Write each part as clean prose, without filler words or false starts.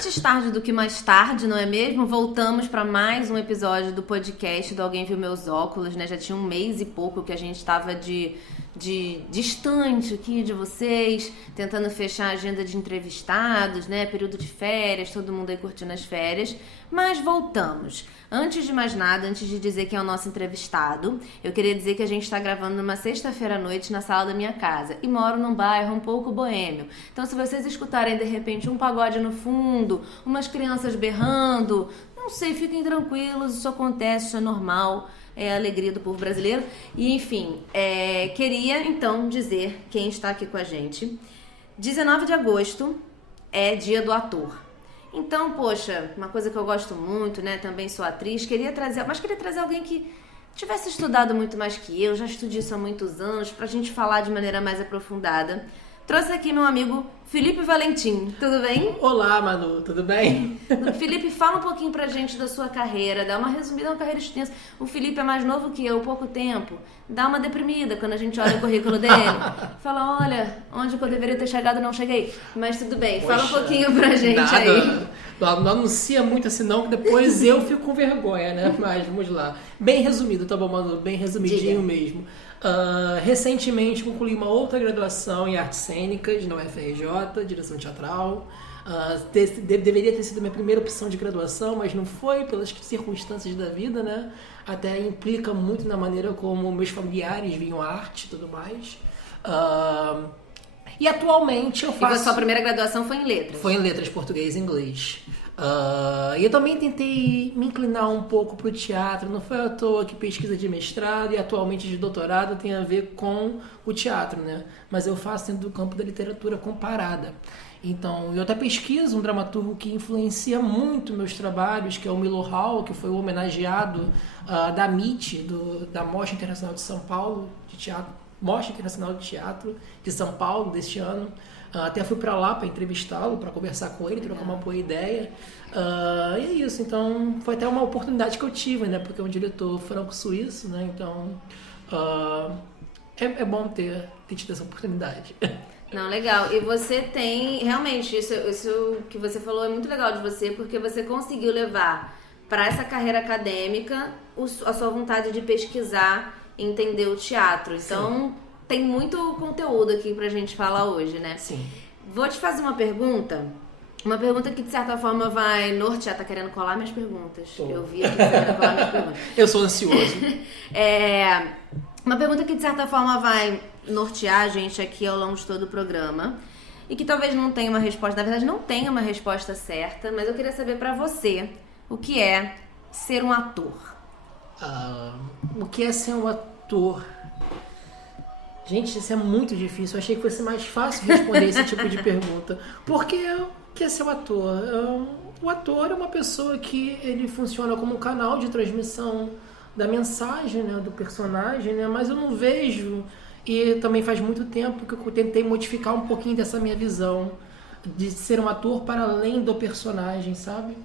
Antes tarde do que mais tarde, não é mesmo? Voltamos para mais um episódio do podcast do Alguém Viu Meus Óculos, né? Já tinha um mês e pouco que a gente estava de distante aqui de vocês, tentando fechar a agenda de entrevistados, né? Período de férias, todo mundo aí curtindo as férias. Mas voltamos. Antes de mais nada, antes de dizer quem é o nosso entrevistado, eu queria dizer que a gente está gravando numa sexta-feira à noite na sala da minha casa e moro num bairro um pouco boêmio. Então, se vocês escutarem de repente um pagode no fundo, umas crianças berrando, não sei, fiquem tranquilos, isso acontece, isso é normal, é a alegria do povo brasileiro. E enfim, queria então dizer quem está aqui com a gente. 19 de agosto é dia do ator. Então, poxa, uma coisa que eu gosto muito, né? Também sou atriz, queria trazer alguém que tivesse estudado muito mais que eu, já estudo isso há muitos anos, pra gente falar de maneira mais aprofundada. Trouxe aqui meu amigo Felipe Valentim, tudo bem? Olá, Manu, tudo bem? Felipe, fala um pouquinho pra gente da sua carreira, dá uma resumida, uma carreira extensa. O Felipe é mais novo que eu, pouco tempo, dá uma deprimida quando a gente olha o currículo dele. Fala, olha, onde que eu deveria ter chegado não cheguei. Mas tudo bem, fala um pouquinho pra gente nada. aí. Não anuncia muito assim não, que depois eu fico com vergonha, né? Mas vamos lá. Bem resumido, tá bom, Manu? Bem resumidinho mesmo. Recentemente concluí uma outra graduação em artes cênicas na UFRJ, direção teatral. Deveria ter sido minha primeira opção de graduação, mas não foi pelas circunstâncias da vida, né? Até implica muito na maneira como meus familiares viam a arte e tudo mais. E atualmente eu faço... E a sua primeira graduação foi em letras? Foi em letras, português e inglês. E eu também tentei me inclinar um pouco para o teatro. Não foi à toa que pesquisa de mestrado e atualmente de doutorado tem a ver com o teatro, né? Mas eu faço dentro do campo da literatura comparada. Então, eu até pesquiso um dramaturgo que influencia muito meus trabalhos, que é o Milo Hall, que foi o homenageado da MIT, da Mostra Internacional de São Paulo, de teatro. Mostra Internacional de Teatro de São Paulo deste ano. Até fui para lá para entrevistá-lo, para conversar com ele, trocar uma boa ideia. E é isso. Então, foi até uma oportunidade que eu tive, né? Porque é um diretor franco-suíço, né? Então, é bom ter tido essa oportunidade. Não, legal. E você tem, realmente, isso que você falou é muito legal de você, porque você conseguiu levar para essa carreira acadêmica a sua vontade de pesquisar, entender o teatro. Então, sim, tem muito conteúdo aqui pra gente falar hoje, né? Sim. Vou te fazer uma pergunta que de certa forma vai nortear. Tá querendo colar minhas perguntas? Eu vi aqui que você querendo colar minhas perguntas. Eu sou ansioso. Uma pergunta que de certa forma vai nortear a gente aqui ao longo de todo o programa e que talvez não tenha uma resposta, na verdade não tenha uma resposta certa, mas eu queria saber pra você o que é ser um ator. O que é ser um ator? Gente, isso é muito difícil. Eu achei que fosse mais fácil responder esse tipo de pergunta. Porque o que é ser um ator? O ator é uma pessoa que ele funciona como um canal de transmissão da mensagem, né, do personagem, né? Mas eu não vejo, e também faz muito tempo que eu tentei modificar um pouquinho dessa minha visão de ser um ator para além do personagem, sabe?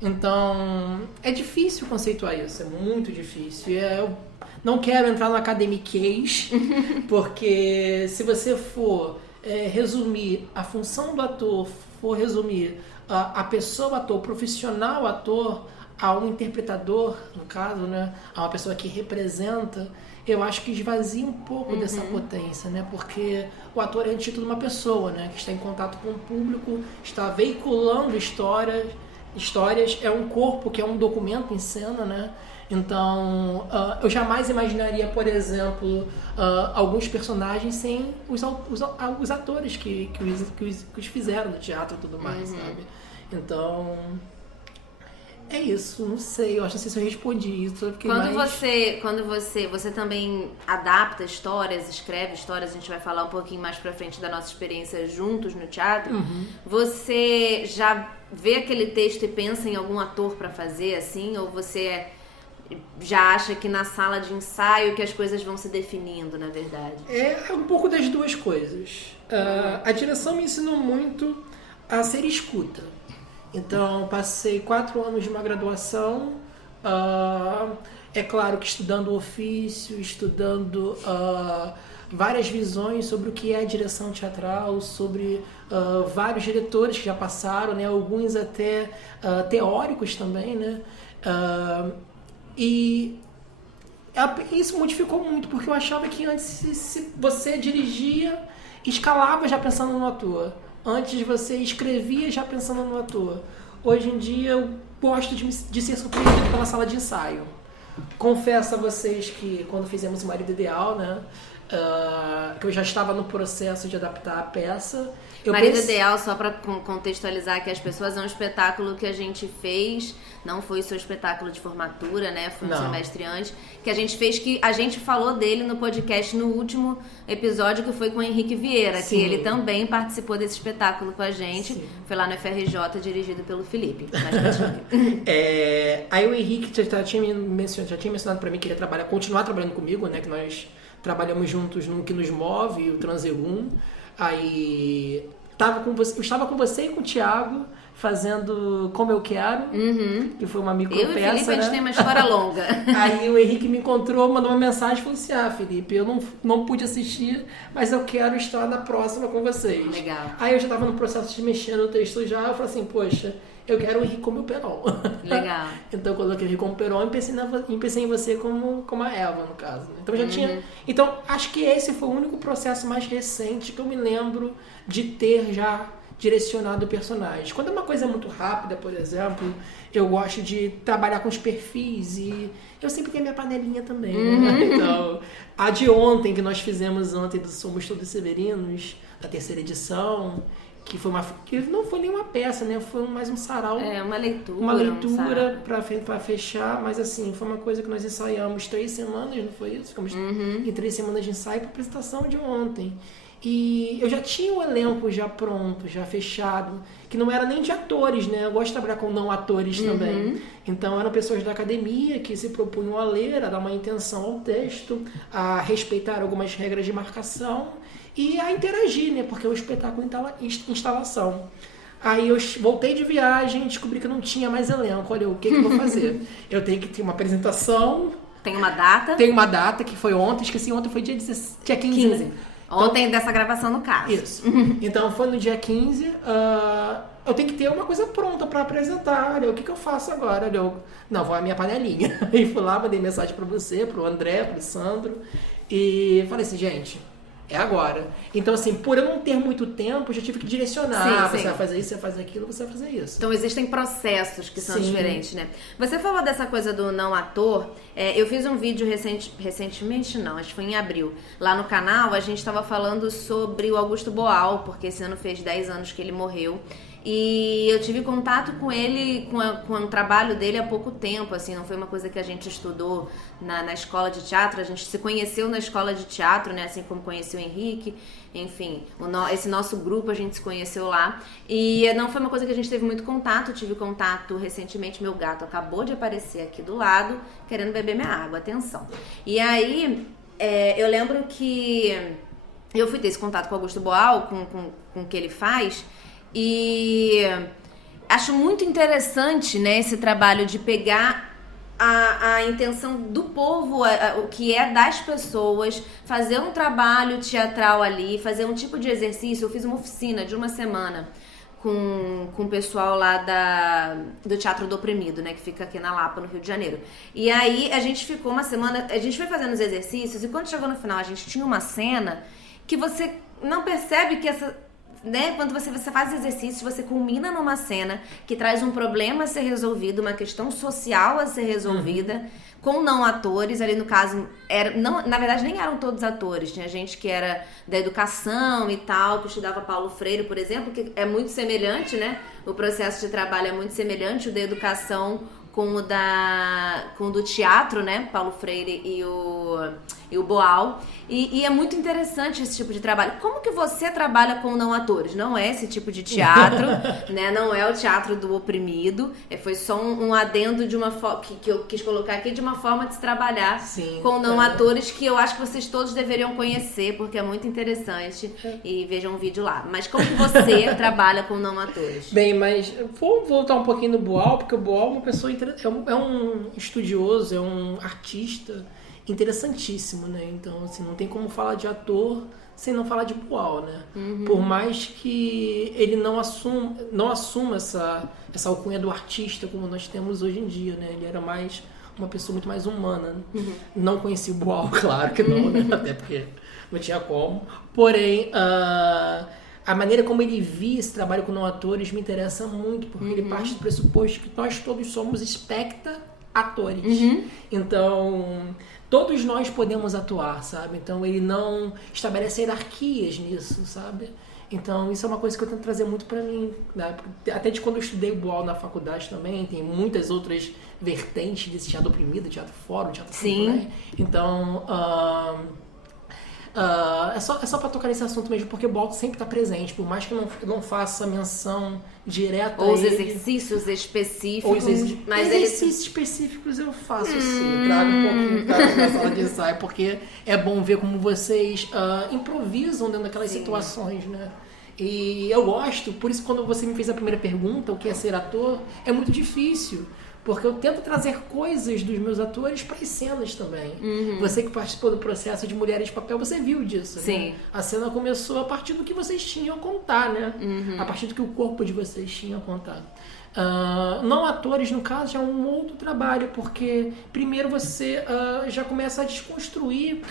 Então, é difícil conceituar isso, é muito difícil. Eu não quero entrar no academiquez, porque se você for resumir a função do ator, for resumir a pessoa ator, o profissional ator, a um interpretador, no caso, né, a uma pessoa que representa, eu acho que esvazia um pouco dessa potência, né? Porque o ator é, antes de tudo, uma pessoa, né, que está em contato com o público, está veiculando histórias, é um corpo que é um documento em cena, né? Então, eu jamais imaginaria, por exemplo, alguns personagens sem os atores que os fizeram no teatro e tudo mais, sabe? Então, é isso, não sei, eu acho que não sei se eu respondi isso. Quando você também adapta histórias, escreve histórias, a gente vai falar um pouquinho mais pra frente da nossa experiência juntos no teatro, você já vê aquele texto e pensa em algum ator pra fazer, assim, ou você já acha que na sala de ensaio que as coisas vão se definindo, na verdade? É um pouco das duas coisas. A direção me ensinou muito a ser escuta. Então, passei 4 anos de uma graduação, é claro que estudando o ofício, estudando várias visões sobre o que é a direção teatral, sobre vários diretores que já passaram, né? Alguns até teóricos também, né? E isso modificou muito, porque eu achava que antes se você dirigia, escalava já pensando no ator. Antes você escrevia já pensando no ator. Hoje em dia eu gosto de ser surpreendido pela sala de ensaio. Confesso a vocês que quando fizemos O Marido Ideal, né, que eu já estava no processo de adaptar a peça. Marido Ideal, só para contextualizar que as pessoas, é um espetáculo que a gente fez, não foi o seu espetáculo de formatura, né? Foi um semestre antes, que a gente fez, que a gente falou dele no podcast no último episódio, que foi com o Henrique Vieira, Sim. que ele também participou desse espetáculo com a gente. Sim. Foi lá no FRJ, dirigido pelo Felipe. Aí o Henrique já tinha mencionado para mim que ele ia continuar trabalhando comigo, né? Que nós trabalhamos juntos no Que Nos Move, o Transeum. Aí eu estava com você e com o Thiago fazendo Como Eu Quero, que foi uma micropeça. Eu e o Felipe, né? A gente tem uma história longa. Aí o Henrique me encontrou, mandou uma mensagem e falou assim: Felipe, eu não pude assistir, mas eu quero estar na próxima com vocês. Legal. Aí eu já estava no processo de mexer no texto eu falei assim, poxa, eu quero o Henrique como o Peron. Legal. Então eu coloquei o Henrique como Peron e pensei em você como a Eva, no caso. Né? Então já tinha. Então acho que esse foi o único processo mais recente que eu me lembro de ter já direcionado o personagem. Quando é uma coisa muito rápida, por exemplo, eu gosto de trabalhar com os perfis e eu sempre tenho a minha panelinha também. Né? Então, a de ontem, que nós fizemos ontem do Somos Todos Severinos, da 3ª edição, que não foi nenhuma peça, né? Foi mais um sarau. Uma leitura. Uma leitura para fechar, mas assim, foi uma coisa que nós ensaiamos 3 semanas, não foi isso? Ficamos em 3 semanas de ensaio para a apresentação de ontem. E eu já tinha o elenco já pronto, já fechado, que não era nem de atores, né? Eu gosto de trabalhar com não atores também. Então eram pessoas da academia que se propunham a ler, a dar uma intenção ao texto, a respeitar algumas regras de marcação e a interagir, né? Porque é um espetáculo instalação. Aí eu voltei de viagem e descobri que eu não tinha mais elenco. Olha, o que eu vou fazer? Eu tenho que ter uma apresentação. Tem uma data? Tem uma data, que foi ontem. Esqueci, ontem foi dia 15. Né? Ontem então, dessa gravação, no caso. Isso. Então foi no dia 15. Eu tenho que ter uma coisa pronta pra apresentar. Olha, o que eu faço agora? Vou à minha panelinha. E fui lá, mandei mensagem pra você, pro André, pro Sandro. E falei assim, gente, é agora. Então, assim, por eu não ter muito tempo, eu já tive que direcionar. Você vai fazer isso, você vai fazer aquilo, você vai fazer isso. Então, existem processos que são diferentes, né? Você falou dessa coisa do não ator. Eu fiz um vídeo recentemente, não, acho que foi em abril. Lá no canal, a gente estava falando sobre o Augusto Boal, porque esse ano fez 10 anos que ele morreu. E eu tive contato com ele, com o trabalho dele há pouco tempo, assim, não foi uma coisa que a gente estudou na escola de teatro, a gente se conheceu na escola de teatro, né, assim como conheceu o Henrique, enfim, esse nosso grupo a gente se conheceu lá, e não foi uma coisa que a gente teve muito contato, tive contato recentemente, meu gato acabou de aparecer aqui do lado, querendo beber minha água, atenção. E aí, eu lembro que eu fui ter esse contato com o Augusto Boal, com o que ele faz. E acho muito interessante, né, esse trabalho de pegar a intenção do povo, o que é das pessoas, fazer um trabalho teatral ali, fazer um tipo de exercício. Eu fiz uma oficina de uma semana com o pessoal lá do Teatro do Oprimido, né, que fica aqui na Lapa, no Rio de Janeiro. E aí a gente ficou uma semana, a gente foi fazendo os exercícios e quando chegou no final a gente tinha uma cena que você não percebe que né? Quando você faz exercícios, você culmina numa cena que traz um problema a ser resolvido, uma questão social a ser resolvida, com não atores. Ali no caso, na verdade nem eram todos atores, tinha gente que era da educação e tal, que estudava Paulo Freire, por exemplo, que é muito semelhante, né? O processo de trabalho é muito semelhante, o da educação com o do teatro, né? Paulo Freire e o Boal. E é muito interessante esse tipo de trabalho. Como que você trabalha com não atores? Não é esse tipo de teatro, né? Não é o teatro do oprimido. Foi só um adendo de uma que eu quis colocar aqui, de uma forma de se trabalhar com não atores, que eu acho que vocês todos deveriam conhecer, porque é muito interessante. E vejam um vídeo lá. Mas como que você trabalha com não atores? Bem, mas vou voltar um pouquinho no Boal, porque o Boal é uma pessoa é um estudioso, é um artista. interessantíssimo, né? Então, assim, não tem como falar de ator sem não falar de Boal, né? Por mais que ele não assuma essa alcunha do artista como nós temos hoje em dia, né? Ele era mais uma pessoa muito mais humana. Não conheci o Boal, claro que não, né? Até porque não tinha como. Porém, a maneira como ele via esse trabalho com não-atores me interessa muito, porque ele parte do pressuposto que nós todos somos especta-atores. Então, todos nós podemos atuar, sabe? Então, ele não estabelece hierarquias nisso, sabe? Então, isso é uma coisa que eu tento trazer muito pra mim, né? Até de quando eu estudei Boal na faculdade também, tem muitas outras vertentes desse teatro oprimido, teatro fórum, teatro contemporâneo. Então, é só pra tocar nesse assunto mesmo, porque o Boal sempre tá presente, por mais que eu não faça menção direta ou a os ele. exercícios específicos, Mas exercícios específicos eu faço sim, trago um pouquinho da sala de ensaio, porque é bom ver como vocês improvisam dentro daquelas situações, né? E eu gosto, por isso quando você me fez a primeira pergunta, o que é ser ator, é muito difícil. Porque eu tento trazer coisas dos meus atores para as cenas também. Você que participou do processo de Mulheres de Papel, você viu disso, Sim. né? A cena começou a partir do que vocês tinham a contar, né? A partir do que o corpo de vocês tinha a contar. Não atores, no caso, já é um outro trabalho, porque primeiro você já começa a desconstruir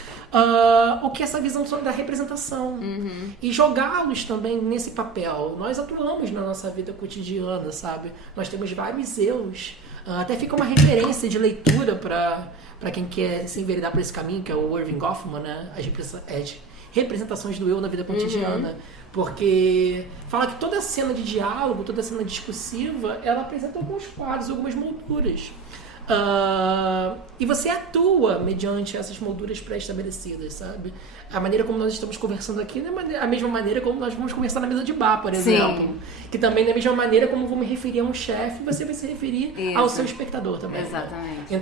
o que é essa visão da representação e jogá-los também nesse papel. Nós atuamos na nossa vida cotidiana, sabe? Nós temos vários eus. Até fica uma referência de leitura para quem quer se enveredar por esse caminho, que é o Irving Goffman, né? As representações do eu na vida cotidiana. Porque fala que toda cena de diálogo, toda cena discursiva, ela apresenta alguns quadros, algumas molduras. E você atua mediante essas molduras pré-estabelecidas, sabe? A maneira como nós estamos conversando aqui não é a mesma maneira como nós vamos conversar na mesa de bar, por exemplo. Sim. Que também não é a mesma maneira como eu vou me referir a um chefe, você vai se referir ao seu espectador também. Exatamente. Né?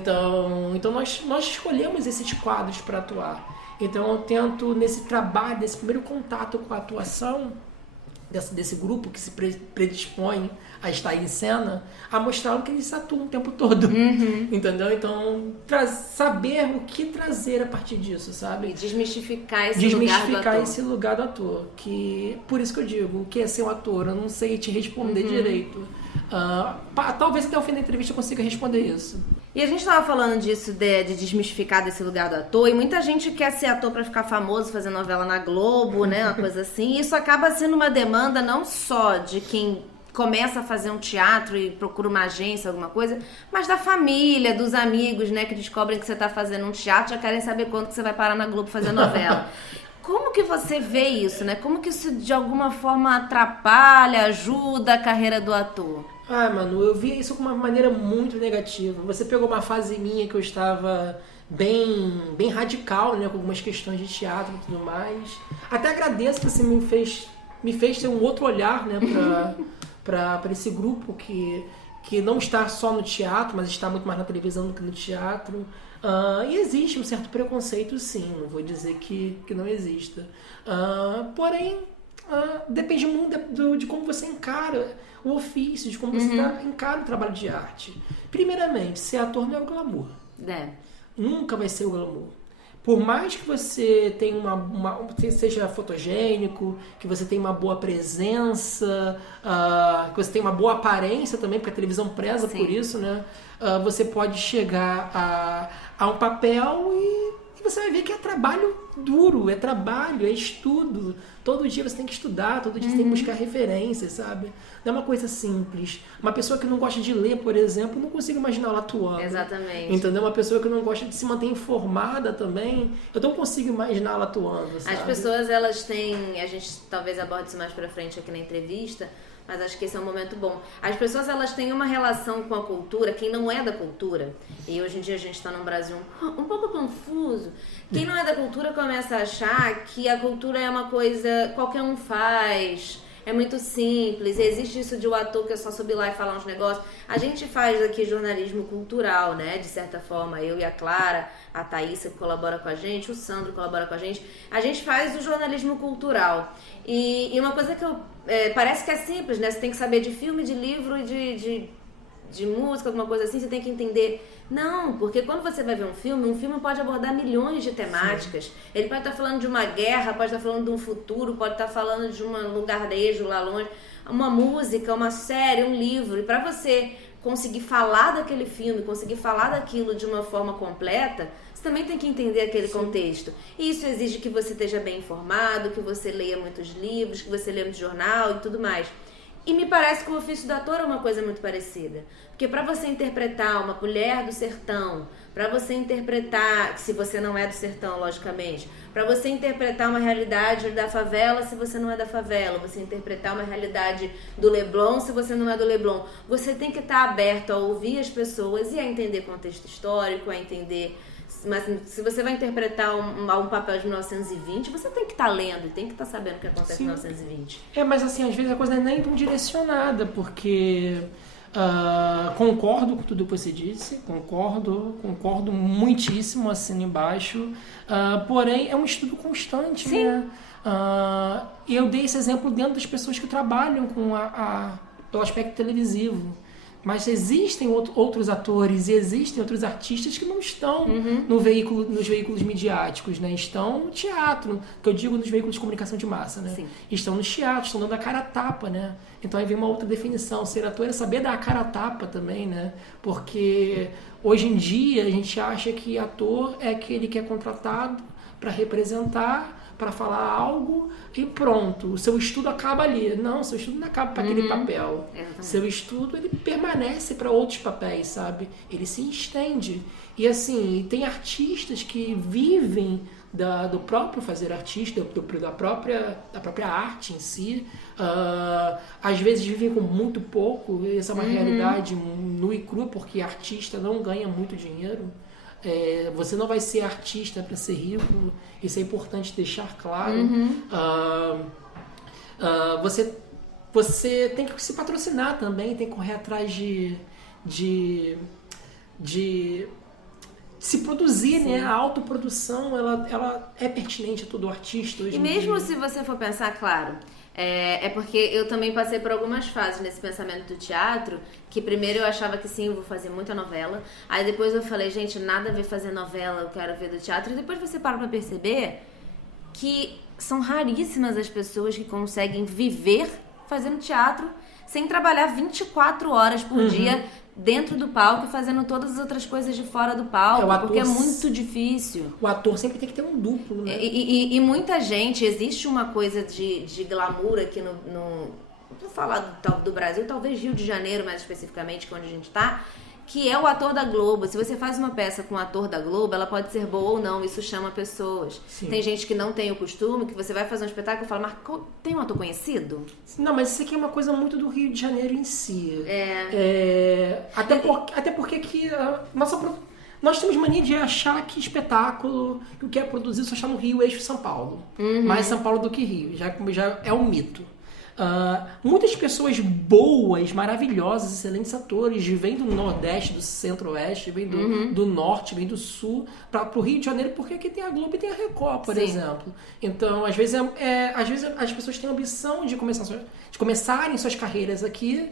Então nós escolhemos esses quadros para atuar. Então eu tento, nesse trabalho, nesse primeiro contato com a atuação desse grupo que se predispõe a estar em cena, a mostrar o que eles atuam o tempo todo. Entendeu? Então, saber o que trazer a partir disso, sabe? E desmistificar esse lugar do ator. Que, por isso que eu digo, o que é ser um ator? Eu não sei te responder direito. Talvez até o fim da entrevista eu consiga responder isso. E a gente estava falando disso, de desmistificar desse lugar do ator, e muita gente quer ser ator para ficar famoso, fazer novela na Globo, né, uma coisa assim, e isso acaba sendo uma demanda não só de quem começa a fazer um teatro e procura uma agência, alguma coisa, mas da família, dos amigos, né, que descobrem que você está fazendo um teatro, já querem saber quando que você vai parar na Globo fazer novela. Como que você vê isso, né? Como que isso de alguma forma atrapalha, ajuda a carreira do ator? Manu, eu via isso de uma maneira muito negativa. Você pegou uma fase minha que eu estava bem radical, né, com algumas questões de teatro e tudo mais. Até agradeço que você me fez ter um outro olhar, né, para esse grupo que não está só no teatro, mas está muito mais na televisão do que no teatro. E existe um certo preconceito, sim, não vou dizer que não exista. Porém, depende muito de como você encara o ofício, de como você encara o trabalho de arte. Primeiramente, ser ator não é o glamour. Nunca vai ser o glamour. Por mais que você tenha seja fotogênico, que você tenha uma boa presença, que você tenha uma boa aparência também, porque a televisão preza por isso, né? Você pode chegar a um papel e você vai ver que é trabalho duro, é trabalho, é estudo. Todo dia você tem que estudar, todo dia você tem que buscar referências, sabe? Não é uma coisa simples. Uma pessoa que não gosta de ler, por exemplo, não consigo imaginar ela atuando. Exatamente. Entendeu? Uma pessoa que não gosta de se manter informada também, eu não consigo imaginar ela atuando, sabe? As pessoas, elas têm... A gente talvez aborde isso mais pra frente aqui na entrevista, mas acho que esse é um momento bom. As pessoas, elas têm uma relação com a cultura, quem não é da cultura, e hoje em dia a gente está num Brasil um pouco confuso, quem não é da cultura começa a achar que a cultura é uma coisa qualquer um faz, é muito simples, existe isso de um ator que é só subir lá e falar uns negócios. A gente faz aqui jornalismo cultural, né, de certa forma, eu e a Clara, a Thaísa que colabora com a gente, o Sandro colabora com a gente faz o jornalismo cultural. E uma coisa que parece que é simples, né, você tem que saber de filme, de livro e de de música, alguma coisa assim, você tem que entender. Não, porque quando você vai ver um filme pode abordar milhões de temáticas. Sim. Ele pode estar falando de uma guerra, pode estar falando de um futuro, pode estar falando de um lugarejo lá longe, uma música, uma série, um livro. E para você conseguir falar daquele filme, conseguir falar daquilo de uma forma completa, você também tem que entender aquele contexto. E isso exige que você esteja bem informado, que você leia muitos livros, que você leia muito jornal e tudo mais. E me parece que o ofício do ator é uma coisa muito parecida. Porque para você interpretar uma mulher do sertão, para você interpretar, se você não é do sertão, logicamente, para você interpretar uma realidade da favela, se você não é da favela, você interpretar uma realidade do Leblon, se você não é do Leblon, você tem que estar aberto a ouvir as pessoas e a entender contexto histórico, a entender... Mas se você vai interpretar um papel de 1920, você tem que estar lendo, tem que estar sabendo o que acontece em 1920. Mas assim, às vezes a coisa não é nem tão direcionada, porque concordo com tudo que você disse, concordo muitíssimo, assino embaixo, porém é um estudo constante, Sim. né? Eu dei esse exemplo dentro das pessoas que trabalham com pelo aspecto televisivo. Mas existem outros atores e existem outros artistas que não estão nos veículos midiáticos, né? Estão no teatro, que eu digo nos veículos de comunicação de massa, né? Sim. Estão nos teatros, estão dando a cara a tapa, né? Então aí vem uma outra definição. Ser ator é saber dar a cara a tapa também, né? Porque hoje em dia a gente acha que ator é aquele que é contratado para representar, para falar algo e pronto, o seu estudo acaba ali. Não, seu estudo não acaba para aquele papel. Seu estudo, ele permanece para outros papéis, sabe? Ele se estende. E assim, tem artistas que vivem do próprio fazer artista, da própria arte em si. Às vezes vivem com muito pouco, essa é uma realidade nua e crua, porque artista não ganha muito dinheiro. Você não vai ser artista para ser rico, isso é importante deixar claro. Você tem que se patrocinar também, tem que correr atrás de se produzir, né? A autoprodução, ela é pertinente a todo artista hoje em dia. E mesmo se você for pensar, claro, é porque eu também passei por algumas fases nesse pensamento do teatro, que primeiro eu achava que sim, eu vou fazer muita novela, aí depois eu falei, gente, nada a ver fazer novela, eu quero ver do teatro, e depois você para pra perceber que são raríssimas as pessoas que conseguem viver fazendo teatro sem trabalhar 24 horas por dia dentro do palco e fazendo todas as outras coisas de fora do palco, porque é muito difícil. O ator sempre tem que ter um duplo, né? E muita gente, existe uma coisa de glamour aqui no vou falar do Brasil, talvez Rio de Janeiro mais especificamente, que é onde a gente tá, que é o ator da Globo. Se você faz uma peça com um ator da Globo, ela pode ser boa ou não, isso chama pessoas. Sim. Tem gente que não tem o costume, que você vai fazer um espetáculo e fala, mas tem um ator conhecido? Não, mas isso aqui é uma coisa muito do Rio de Janeiro em si. Até porque que nós temos mania de achar que espetáculo, que o que é produzido só está no Rio, eixo São Paulo. Mais São Paulo do que Rio, já é um mito. Muitas pessoas boas, maravilhosas, excelentes atores vêm do Nordeste, do Centro-Oeste, vêm do Norte, vêm do Sul para o Rio de Janeiro, porque aqui tem a Globo e tem a Record, por exemplo. Então, às vezes as pessoas têm a ambição de começarem suas carreiras aqui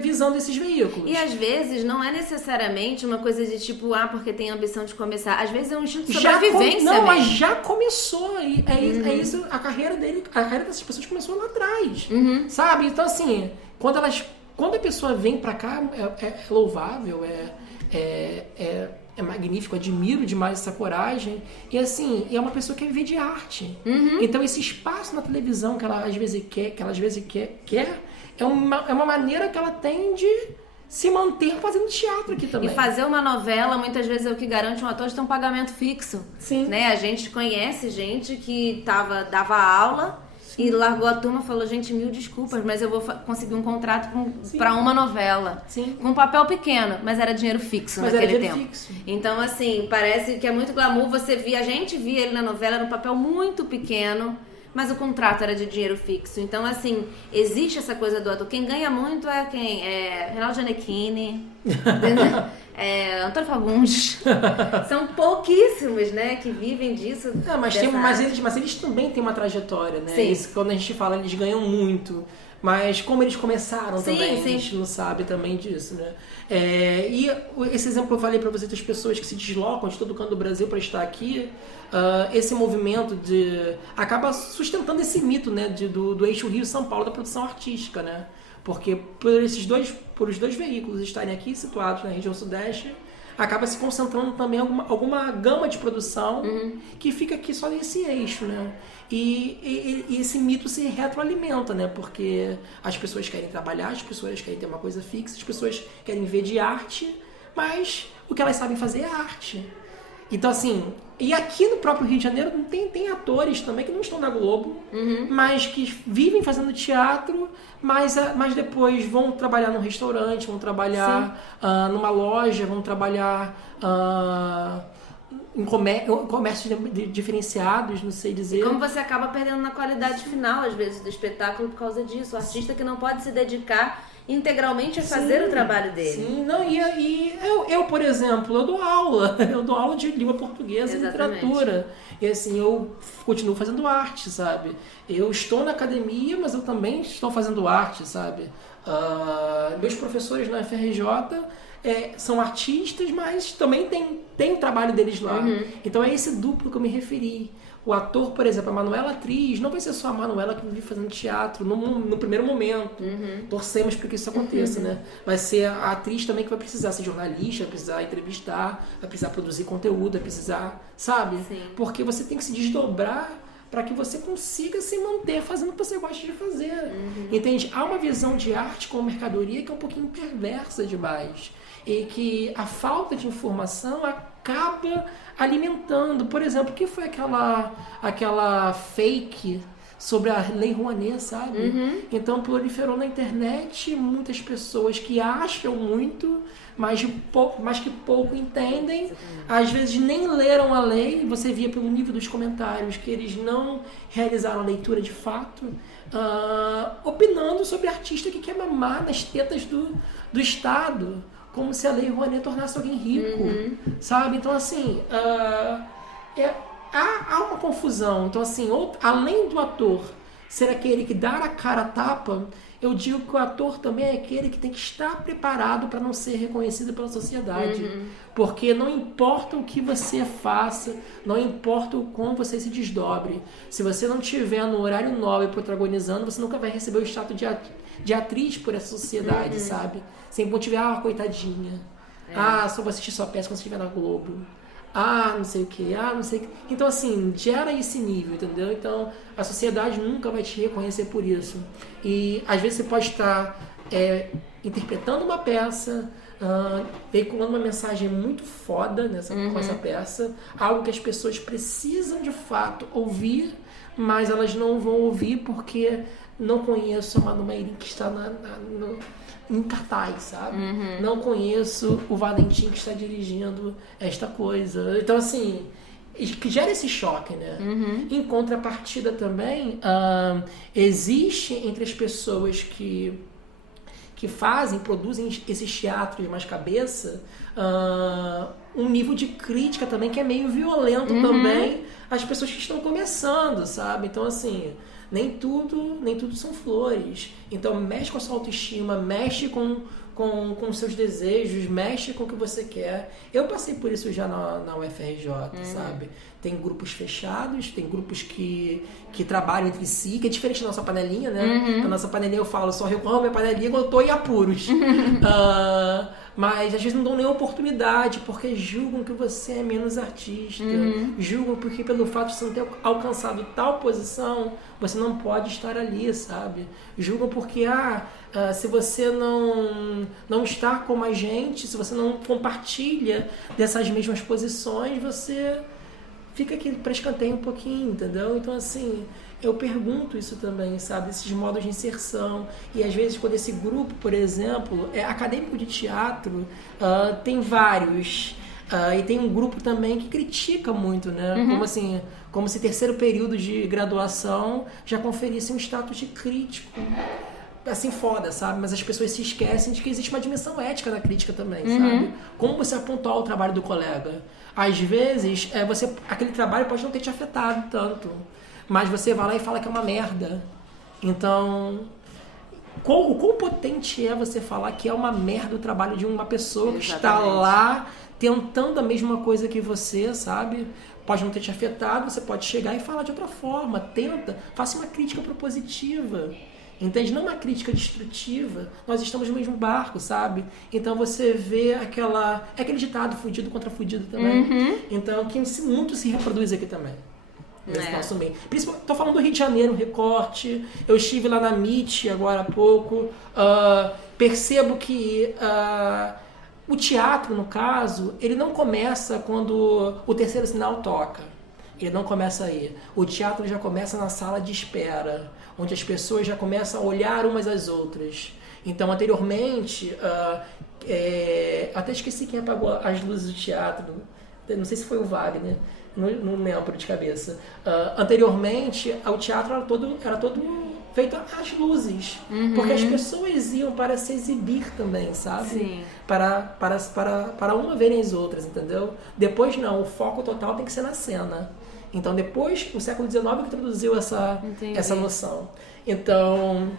visando esses veículos. E às vezes não é necessariamente uma coisa de tipo, porque tem a ambição de começar. Às vezes é um instinto de sobrevivência mesmo. Mas já começou. É isso, a carreira dessas pessoas começou lá atrás. Sabe? Então, assim, quando a pessoa vem pra cá, é louvável, é magnífico, admiro demais essa coragem. E assim, é uma pessoa que quer viver de arte. Então, esse espaço na televisão que ela às vezes quer, é uma maneira que ela tem de se manter fazendo teatro aqui também. E fazer uma novela, muitas vezes, é o que garante um ator de ter um pagamento fixo. Sim. Né? A gente conhece gente que dava aula e largou a turma e falou, gente, mil desculpas, mas eu vou conseguir um contrato para uma novela. Sim. Com um papel pequeno, mas era dinheiro fixo naquele tempo. Fixo. Então, assim, parece que é muito glamour. A gente via ele na novela num papel muito pequeno, mas o contrato era de dinheiro fixo. Então, assim, existe essa coisa do ator. Quem ganha muito é quem? Reinaldo Gianecchini, Antônio Fagundes. São pouquíssimos, né, que vivem disso. Mas eles também têm uma trajetória, né? Sim. Isso, quando a gente fala, eles ganham muito. Mas como eles começaram Sim, também, sim. a gente não sabe também disso, né? E esse exemplo que eu falei pra você das pessoas que se deslocam de todo canto do Brasil para estar aqui, esse movimento acaba sustentando esse mito, né, do eixo Rio-São Paulo da produção artística, né? Porque por os dois veículos estarem aqui situados na região sudeste, acaba se concentrando também alguma gama de produção que fica aqui só nesse eixo, né? E esse mito se retroalimenta, né? Porque as pessoas querem trabalhar, as pessoas querem ter uma coisa fixa, as pessoas querem ver de arte, mas o que elas sabem fazer é arte. Então, assim, e aqui no próprio Rio de Janeiro tem atores também que não estão na Globo, mas que vivem fazendo teatro, mas depois vão trabalhar num restaurante, vão trabalhar numa loja, vão trabalhar em comércios diferenciados, não sei dizer. E como você acaba perdendo na qualidade final, às vezes, do espetáculo por causa disso. O artista que não pode se dedicar integralmente a fazer o trabalho dele. Sim, não, e eu, por exemplo, eu dou aula de língua portuguesa e literatura. E assim, eu continuo fazendo arte, sabe? Eu estou na academia, mas eu também estou fazendo arte, sabe? Meus professores na FRJ são artistas, mas também tem o trabalho deles lá. Então é esse duplo que eu me referi. O ator, por exemplo, a Manuela atriz, não vai ser só a Manuela que vive fazendo teatro no primeiro momento. Torcemos para que isso aconteça, né? Vai ser a atriz também que vai precisar ser jornalista, vai precisar entrevistar, vai precisar produzir conteúdo, vai precisar, sabe? Sim. Porque você tem que se desdobrar para que você consiga se manter fazendo o que você gosta de fazer. Entende? Há uma visão de arte como mercadoria que é um pouquinho perversa demais. E que a falta de informação acaba alimentando. Por exemplo, o que foi aquela fake sobre a Lei Rouanet, sabe? Então proliferou na internet muitas pessoas que acham muito, mas que pouco entendem. Às vezes nem leram a lei, você via pelo nível dos comentários que eles não realizaram a leitura de fato, opinando sobre artista que quer mamar nas tetas do Estado, como se a Lei Rouanet tornasse alguém rico, sabe? Então, assim, há uma confusão. Então, assim, além do ator ser aquele que dá a cara a tapa, eu digo que o ator também é aquele que tem que estar preparado para não ser reconhecido pela sociedade. Porque não importa o que você faça, não importa o como você se desdobre, se você não estiver no horário nobre protagonizando, você nunca vai receber o status de atriz por essa sociedade, sabe? Sempre vão te ver, coitadinha. Só vou assistir sua peça quando você estiver na Globo. Não sei o que, não sei o que. Então, assim, gera esse nível, entendeu? Então, a sociedade nunca vai te reconhecer por isso. E, às vezes, você pode estar interpretando uma peça, veiculando uma mensagem muito foda com essa peça, algo que as pessoas precisam, de fato, ouvir, mas elas não vão ouvir porque não conheço a Manu Meirin que está em cartaz, sabe? Não conheço o Valentim que está dirigindo esta coisa. Então, assim, que gera esse choque, né? Em contrapartida também, existe entre as pessoas que produzem esses teatros mais cabeça, um nível de crítica também que é meio violento também às pessoas que estão começando, sabe? Então, assim, nem tudo são flores. Então, mexe com a sua autoestima, mexe com seus desejos, mexe com o que você quer. Eu passei por isso já na UFRJ, sabe? Tem grupos fechados, tem grupos que trabalham entre si, que é diferente da nossa panelinha, né? Na nossa panelinha eu falo, só recorro à minha panelinha quando eu tô em apuros. Mas às vezes não dão nenhuma oportunidade, porque julgam que você é menos artista. Julgam porque pelo fato de você não ter alcançado tal posição, você não pode estar ali, sabe? Julgam porque, se você não está como a gente, se você não compartilha dessas mesmas posições, você fica aqui para escanteio um pouquinho, entendeu? Então, assim, eu pergunto isso também, sabe? Esses modos de inserção. E às vezes, quando esse grupo, por exemplo, é acadêmico de teatro, tem vários. E tem um grupo também que critica muito, né? Como se terceiro período de graduação já conferisse um status de crítico. Assim, foda, sabe? Mas as pessoas se esquecem de que existe uma dimensão ética na crítica também, sabe? Como você apontar o trabalho do colega. Às vezes, aquele trabalho pode não ter te afetado tanto, mas você vai lá e fala que é uma merda. Então, O quão potente é você falar que é uma merda o trabalho de uma pessoa que está Exatamente. lá tentando a mesma coisa que você, sabe? Pode não ter te afetado, você pode chegar e falar de outra forma. Tenta, faça uma crítica propositiva. Entende? Não uma crítica destrutiva. Nós estamos no mesmo barco, sabe? Então você vê aquele ditado fudido contra fudido também. Então que muito se reproduz aqui também. Nesse nosso meio. Tô falando do Rio de Janeiro, um recorte. Eu estive lá na MIT agora há pouco. Percebo que o teatro, no caso, ele não começa quando o terceiro sinal toca. Ele não começa aí. O teatro já começa na sala de espera, onde as pessoas já começam a olhar umas às outras. Então, anteriormente, até esqueci quem apagou as luzes do teatro. Não sei se foi o Wagner, não lembro de cabeça. Anteriormente, o teatro era todo feito às luzes, porque as pessoas iam para se exibir também, sabe? Sim. Para uma verem as outras, entendeu? Depois não, o foco total tem que ser na cena. Então depois, no século XIX, que introduziu essa noção. Então,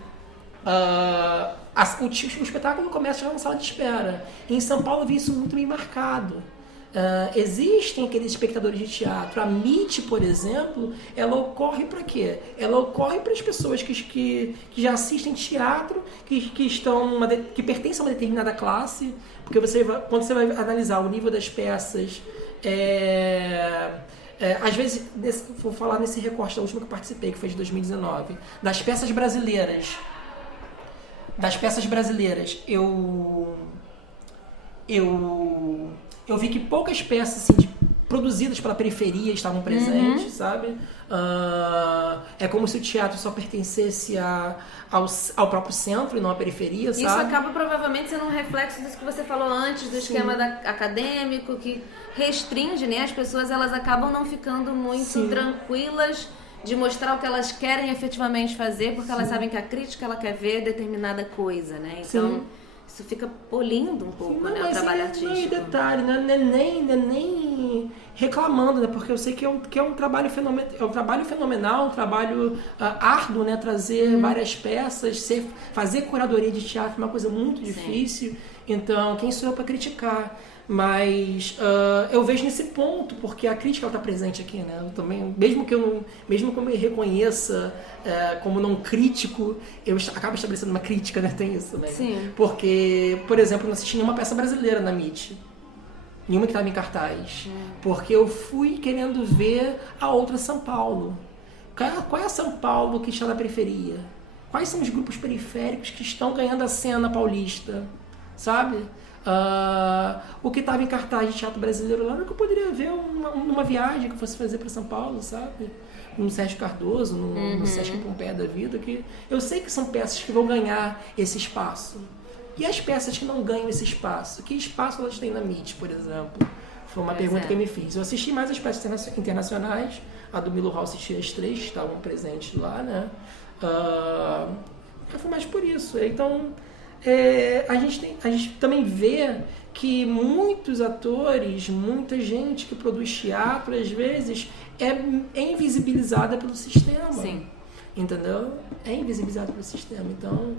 o espetáculo começa já na sala de espera. E em São Paulo eu vi isso muito bem marcado. Existem aqueles espectadores de teatro. A MIT, por exemplo, ela ocorre para quê? Ela ocorre para as pessoas que já assistem teatro, que pertencem a uma determinada classe, porque quando você vai analisar o nível das peças, às vezes, vou falar nesse recorte da última que eu participei, que foi de 2019, das peças brasileiras, eu vi que poucas peças assim, produzidas pela periferia estavam presentes, sabe? É como se o teatro só pertencesse ao próprio centro e não à periferia, sabe? Isso acaba provavelmente sendo um reflexo disso que você falou antes, do esquema acadêmico, que restringe, né? As pessoas elas acabam não ficando muito tranquilas de mostrar o que elas querem efetivamente fazer, porque elas sabem que a crítica ela quer ver determinada coisa, né? Então... isso fica polindo um pouco, né, o trabalho artístico. Não é detalhe, não é nem reclamando, né? Porque eu sei que é um trabalho fenomenal, um trabalho árduo, né? Trazer várias peças, fazer curadoria de teatro é uma coisa muito difícil. Então, quem sou eu para criticar? Mas eu vejo nesse ponto, porque a crítica está presente aqui, né? Eu também, mesmo que eu me reconheça como não crítico, eu acabo estabelecendo uma crítica, né? Tem isso, né? Sim. Porque, por exemplo, não assisti nenhuma peça brasileira na MIT. Nenhuma que estava em cartaz. Porque eu fui querendo ver a outra São Paulo. Qual é a São Paulo que está na periferia? Quais são os grupos periféricos que estão ganhando a cena paulista? Sabe? O que estava em cartaz de teatro brasileiro lá era que eu poderia ver numa viagem que eu fosse fazer para São Paulo, sabe? No Sérgio Cardoso, no Sesc Pompeia da vida, que eu sei que são peças que vão ganhar esse espaço. E as peças que não ganham esse espaço? Que espaço elas têm na MIT, por exemplo? Foi uma pergunta que eu me fiz. Eu assisti mais as peças internacionais, a do Milo Hall assisti as 3 que estavam presentes lá, né? Foi mais por isso. Então... a gente também vê que muitos atores, muita gente que produz teatro, às vezes, é invisibilizada pelo sistema. Sim. Entendeu? É invisibilizada pelo sistema. Então,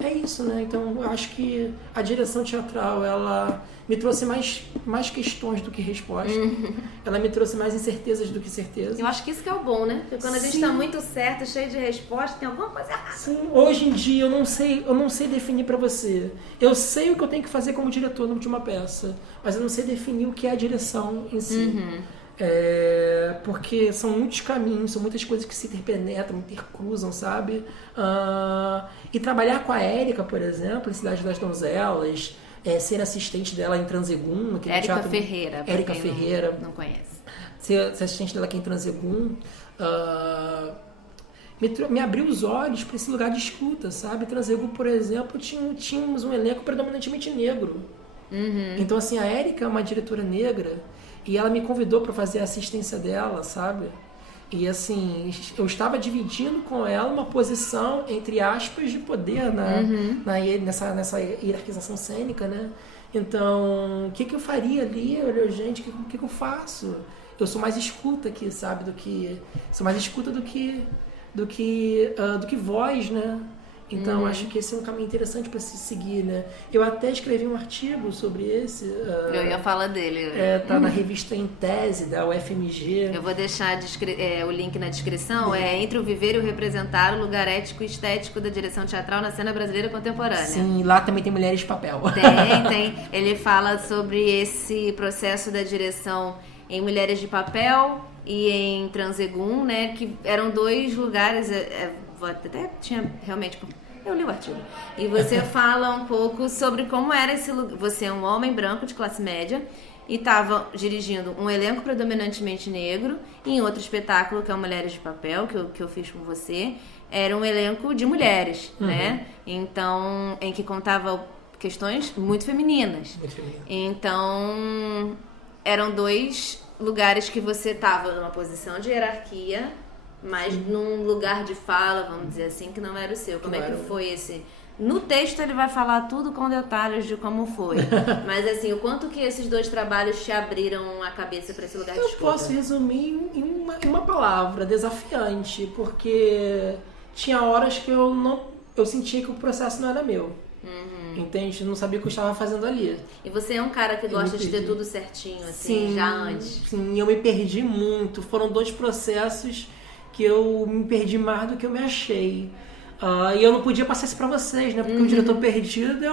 é isso, né? Então, eu acho que a direção teatral, ela me trouxe mais questões do que respostas. Ela me trouxe mais incertezas do que certeza. Eu acho que isso que é o bom, né? Porque quando a gente está muito certo, cheio de respostas, tem alguma coisa errada. Sim, hoje em dia eu não sei definir pra você. Eu sei o que eu tenho que fazer como diretor de uma peça, mas eu não sei definir o que é a direção em si. Porque são muitos caminhos, são muitas coisas que se interpenetram, intercruzam, sabe? E trabalhar com a Érica, por exemplo, em Cidade das Donzelas, ser assistente dela em Transegum. Érica Ferreira. Érica Ferreira. Não conhece. Ser assistente dela aqui em Transegum. Me abriu os olhos para esse lugar de escuta, sabe? Transegum, por exemplo, tínhamos um elenco predominantemente negro. Então, assim, a Érica é uma diretora negra e ela me convidou para fazer a assistência dela, sabe? E, assim, eu estava dividindo com ela uma posição, entre aspas, de poder nessa hierarquização cênica, né? Então, o que eu faria ali? Gente, o que eu faço? Eu sou mais escuta aqui, sabe? Sou mais escuta do que voz, né? Então, acho que esse é um caminho interessante para se seguir, né? Eu até escrevi um artigo sobre esse. Eu ia falar dele. Tá na revista Em Tese, da UFMG. Eu vou deixar o link na descrição. É Entre o Viver e o Representar, o lugar ético e estético da direção teatral na cena brasileira contemporânea. Sim, lá também tem Mulheres de Papel. Tem. Ele fala sobre esse processo da direção em Mulheres de Papel e em Transegum, né? Que eram 2 lugares... até tinha realmente... Eu li o artigo. E você fala um pouco sobre como era esse lugar. Você é um homem branco de classe média e estava dirigindo um elenco predominantemente negro, e em outro espetáculo, que é o Mulheres de Papel, que eu fiz com você, era um elenco de mulheres, né? Então, em que contava questões muito femininas. Muito feminino. Então, eram 2 lugares que você estava numa posição de hierarquia, mas num lugar de fala, vamos dizer assim, que não era o seu. Como é que foi esse... No texto ele vai falar tudo com detalhes de como foi. Mas assim, o quanto que esses 2 trabalhos te abriram a cabeça para esse lugar de escuta? Eu posso resumir em uma palavra, desafiante, porque tinha horas que eu sentia que o processo não era meu. Entende? Eu não sabia o que eu estava fazendo ali. E você é um cara que gosta de ter tudo certinho, assim, sim, já antes? Sim, eu me perdi muito. Foram 2 processos que eu me perdi mais do que eu me achei. E eu não podia passar isso pra vocês, né? Porque o diretor perdido é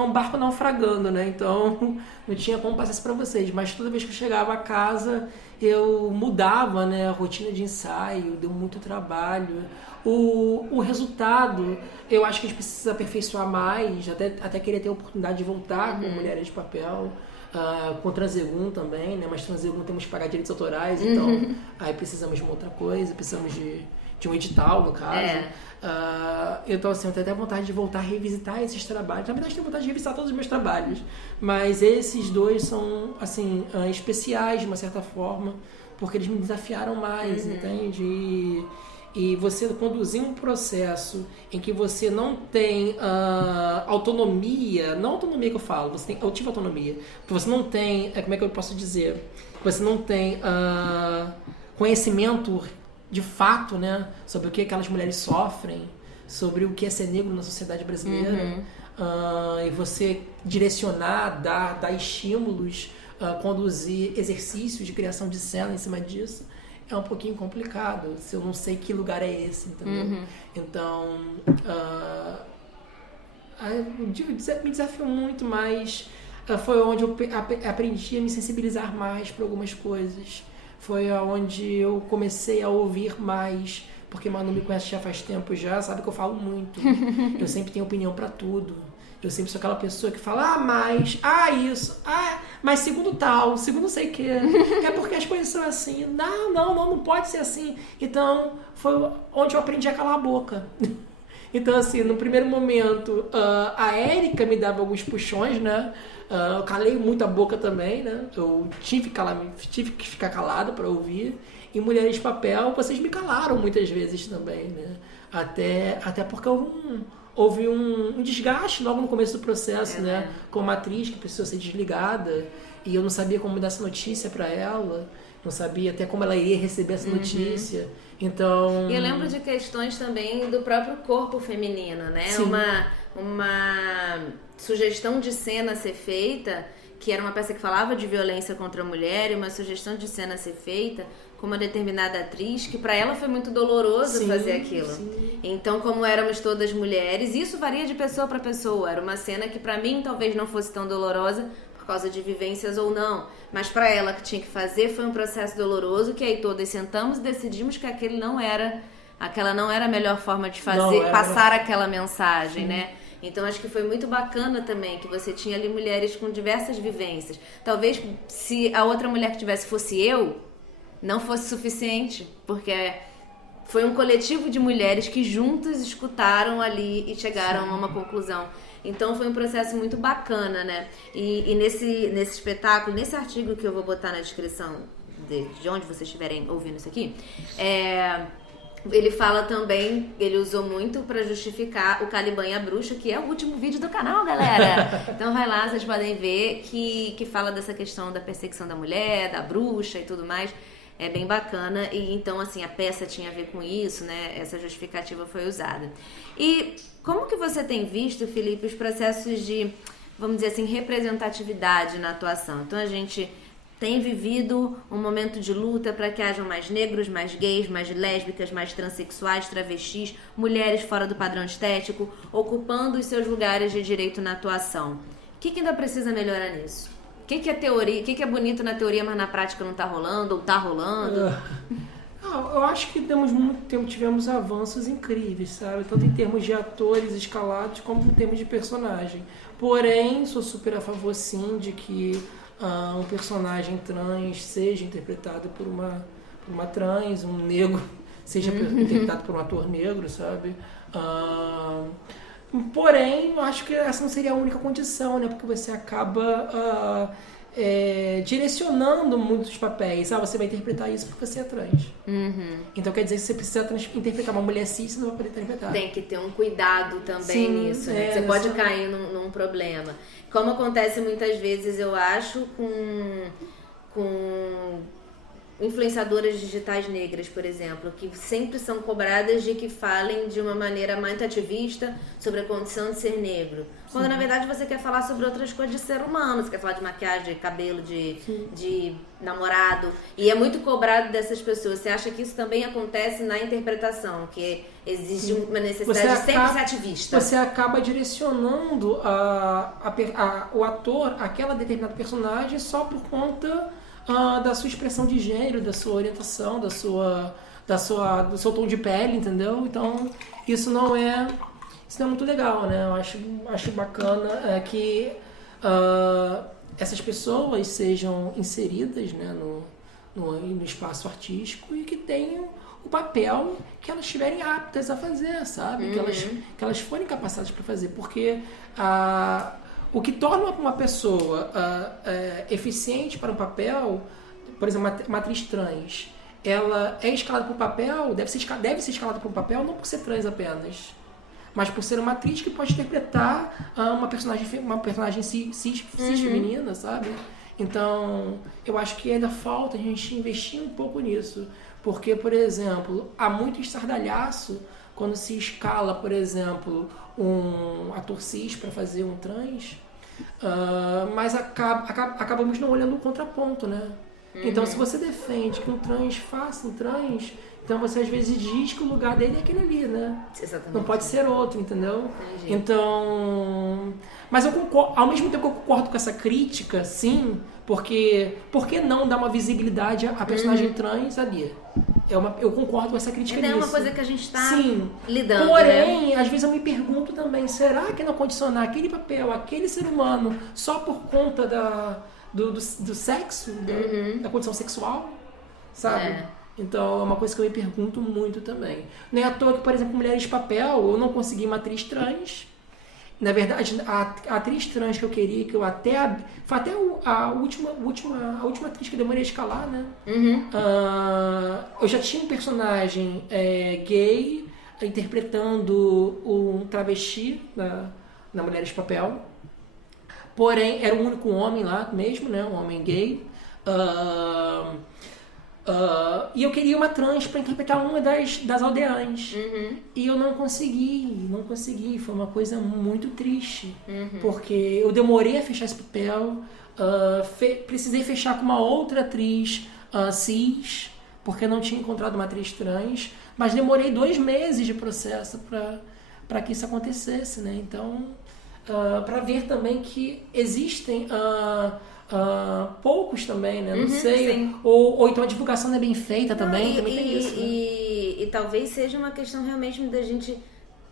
um barco naufragando, né? Então, não tinha como passar isso pra vocês. Mas toda vez que eu chegava a casa, eu mudava, né? A rotina de ensaio, deu muito trabalho. O resultado, eu acho que a gente precisa aperfeiçoar mais. Até queria ter a oportunidade de voltar com Mulheres de Papel. Com Transegum também, né? Mas Transegum temos que pagar direitos autorais, então aí precisamos de uma outra coisa, precisamos de um edital, no caso. Então, assim, eu tenho até vontade de voltar a revisitar esses trabalhos. Na verdade, eu tenho vontade de revisitar todos os meus trabalhos, mas esses 2 são, assim, especiais de uma certa forma, porque eles me desafiaram mais, entende? E você conduzir um processo em que você não tem autonomia, não autonomia que eu falo, eu tive autonomia, você não tem, como é que eu posso dizer, você não tem conhecimento de fato, né, sobre o que aquelas mulheres sofrem, sobre o que é ser negro na sociedade brasileira, e você direcionar, dar estímulos, conduzir exercícios de criação de cena em cima disso, é um pouquinho complicado, se eu não sei que lugar é esse, entendeu? Então, me desafiou muito, mas foi onde eu aprendi a me sensibilizar mais para algumas coisas. Foi onde eu comecei a ouvir mais, porque Manu me conhece já faz tempo já, sabe que eu falo muito. Eu sempre tenho opinião para tudo. Eu sempre sou aquela pessoa que fala, isso, mas segundo tal, segundo não sei o que, é porque as coisas são assim, não pode ser assim. Então, foi onde eu aprendi a calar a boca. Então, assim, no primeiro momento, a Érica me dava alguns puxões, né? Eu calei muito a boca também, né? Eu tive que ficar calado para ouvir. E Mulheres de Papel, vocês me calaram muitas vezes também, né? Até porque houve um desgaste logo no começo do processo, né? Com uma atriz que precisou ser desligada, e eu não sabia como dar essa notícia para ela, não sabia até como ela iria receber essa notícia. Então... E eu lembro de questões também do próprio corpo feminino, né? Sim. Uma sugestão de cena a ser feita, que era uma peça que falava de violência contra a mulher, e uma sugestão de cena a ser feita com uma determinada atriz, que para ela foi muito doloroso fazer aquilo. Sim. Então, como éramos todas mulheres, isso varia de pessoa para pessoa. Era uma cena que para mim talvez não fosse tão dolorosa, por causa de vivências ou não. Mas para ela que tinha que fazer, foi um processo doloroso, que aí todas sentamos e decidimos que aquela não era a melhor forma de fazer, passar aquela mensagem, sim, né? Então acho que foi muito bacana também que você tinha ali mulheres com diversas vivências. Talvez se a outra mulher que tivesse fosse eu, não fosse suficiente, porque foi um coletivo de mulheres que juntas escutaram ali e chegaram a uma conclusão. Então foi um processo muito bacana, né? E nesse espetáculo, nesse artigo que eu vou botar na descrição de onde vocês estiverem ouvindo isso aqui, ele fala também, ele usou muito pra justificar o Caliban e a Bruxa, que é o último vídeo do canal, galera. Então vai lá, vocês podem ver que fala dessa questão da perseguição da mulher, da bruxa e tudo mais. é bem bacana. E então, assim, a peça tinha a ver com isso, né? Essa justificativa foi usada. E como que você tem visto, Felipe, os processos de, vamos dizer assim, representatividade na atuação? Então, a gente tem vivido um momento de luta para que hajam mais negros, mais gays, mais lésbicas, mais transexuais, travestis, mulheres fora do padrão estético, ocupando os seus lugares de direito na atuação. O que ainda precisa melhorar nisso? O que é teoria? O que é bonito na teoria, mas na prática não tá rolando ou tá rolando? Eu acho que temos muito tempo, tivemos avanços incríveis, sabe? Tanto em termos de atores escalados, como em termos de personagem. Porém, sou super a favor, sim, de que um personagem trans seja interpretado por uma trans, um negro seja interpretado por um ator negro, sabe? Porém, eu acho que essa não seria a única condição, né? Porque você acaba direcionando muitos papéis. Você vai interpretar isso porque você é trans. Então quer dizer que você precisa interpretar uma mulher cis, você não vai poder interpretar. Tem que ter um cuidado também nisso, né? Você pode cair num problema. Como acontece muitas vezes, eu acho, com influenciadoras digitais negras, por exemplo, que sempre são cobradas de que falem de uma maneira muito ativista sobre a condição de ser negro. Quando, na verdade, você quer falar sobre outras coisas de ser humano. Você quer falar de maquiagem, de cabelo, de namorado. E é muito cobrado dessas pessoas. Você acha que isso também acontece na interpretação? Que existe uma necessidade de sempre ser ativista. Você acaba direcionando o ator, aquela determinada personagem, só por conta da sua expressão de gênero, da sua orientação, do seu tom de pele, entendeu? Então, isso não é muito legal, né? Eu acho bacana que essas pessoas sejam inseridas, né, no espaço artístico e que tenham o papel que elas estiverem aptas a fazer, sabe? Que elas forem capacitadas para fazer, porque o que torna uma pessoa eficiente para um papel, por exemplo, uma atriz trans, ela é escalada para o papel, deve ser escalada para um papel não por ser trans apenas, mas por ser uma atriz que pode interpretar uma personagem cis feminina, sabe? Então, eu acho que ainda falta a gente investir um pouco nisso, porque, por exemplo, há muito estardalhaço quando se escala, por exemplo, um ator cis para fazer um trans, mas acabamos não olhando o contraponto, né? Então, se você defende que um trans faça um trans, então você às vezes diz que o lugar dele é aquele ali, né? Exatamente. Não pode ser outro, entendeu? Entendi. Então, mas eu concordo, ao mesmo tempo que eu concordo com essa crítica, sim, porque por que não dar uma visibilidade à personagem trans ali? Eu concordo com essa crítica nisso. É uma coisa que a gente está lidando, porém, né? às vezes eu me pergunto também, será que não condicionar aquele papel, aquele ser humano, só por conta do sexo, da condição sexual, sabe? Então, é uma coisa que eu me pergunto muito também. Não é à toa que, por exemplo, Mulheres de Papel, eu não consegui uma atriz trans. Na verdade, a atriz trans que eu queria, que eu até... Foi até a última atriz que eu demorei a escalar, né? Eu já tinha um personagem gay interpretando um travesti na Mulheres de Papel. Porém, era o único homem lá mesmo, né? Um homem gay. E eu queria uma trans para interpretar uma das aldeãs. E eu não consegui. Foi uma coisa muito triste. Porque eu demorei a fechar esse papel. Precisei fechar com uma outra atriz cis, porque não tinha encontrado uma atriz trans. Mas demorei 2 meses de processo para que isso acontecesse, né? Então, para ver também que existem... poucos também, né? Não sei. Ou então a divulgação não é bem feita também. Também tem isso. Né? E talvez seja uma questão realmente da gente